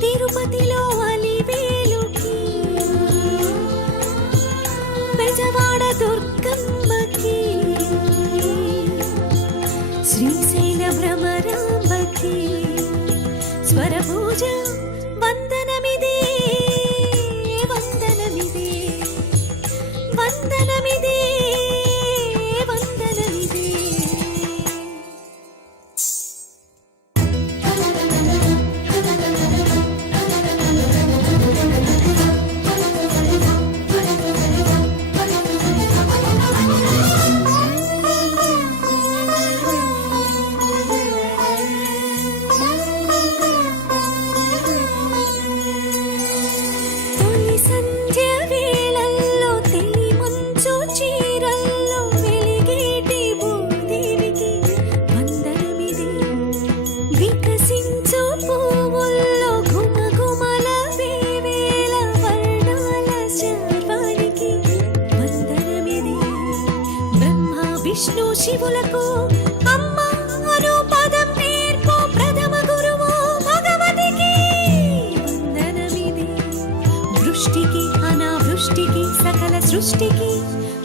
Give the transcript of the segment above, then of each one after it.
తిరుపతిలో అలివేలుకి, బెజవాడ దుర్గమ్మకి, శ్రీశైల భ్రమరాంబకి స్వరపూజ వందనమిదే, వందనమిదే, వందనమిదే, వందనమిదే. విష్ణు శివులకు అమ్మ అను పదం నేర్పు ప్రథమ గురువు భగవతికి వందనమిది. దృష్టికి అనావృష్టికి సకల సృష్టికి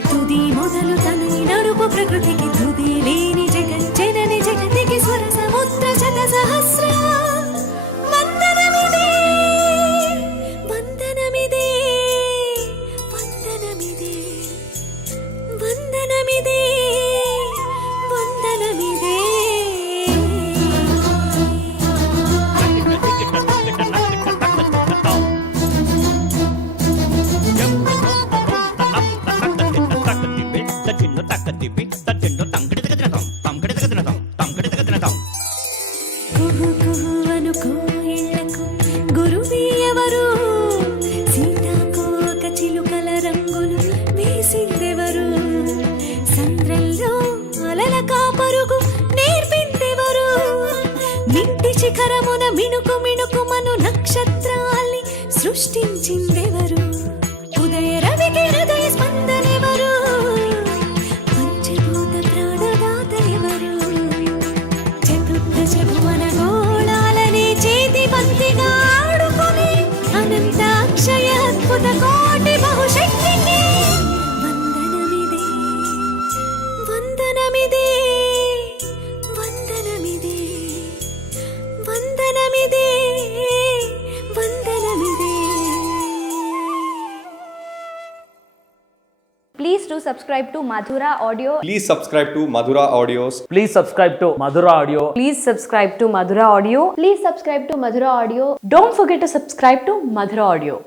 తుది మొదలు తనై నడుపు ప్రకృతికి తుది లేని జగజ్జనని జగతికి స్వర సముద్ర శత సహస్ర వందనమిది, వందనమిది, వందనమిది, వందనమిది. గురువీయవరు సీతాకోక చిలుకల రంగులు వేసిందెవరు, సంద్రంలో అలల కాపరుగు నేర్పిందెవరు, మింటి శిఖరమున మిణుకు మిణుకుమను నక్షత్రాల్ని సృష్టించిందెవరు, ఉదయ రవికి హృదయ స్పందనెవరు, పంచభూత ప్రాణదాత ఎవరు, చతుర్దశ భువన గోళాలనే చేతి బంతిగా ఆడుకొని అనంతాక్షయ అద్భుత కోటి బహుశక్తికి వందనమిది, వందనమిది, వందనమిది, వందనమిది, వందనమిది. Please do subscribe to Madhura Audio. Please subscribe to Madhura Audios. Please subscribe to Madhura Audio. Please subscribe to Madhura Audio. Please subscribe to Madhura Audio. Don't forget to subscribe to Madhura Audio.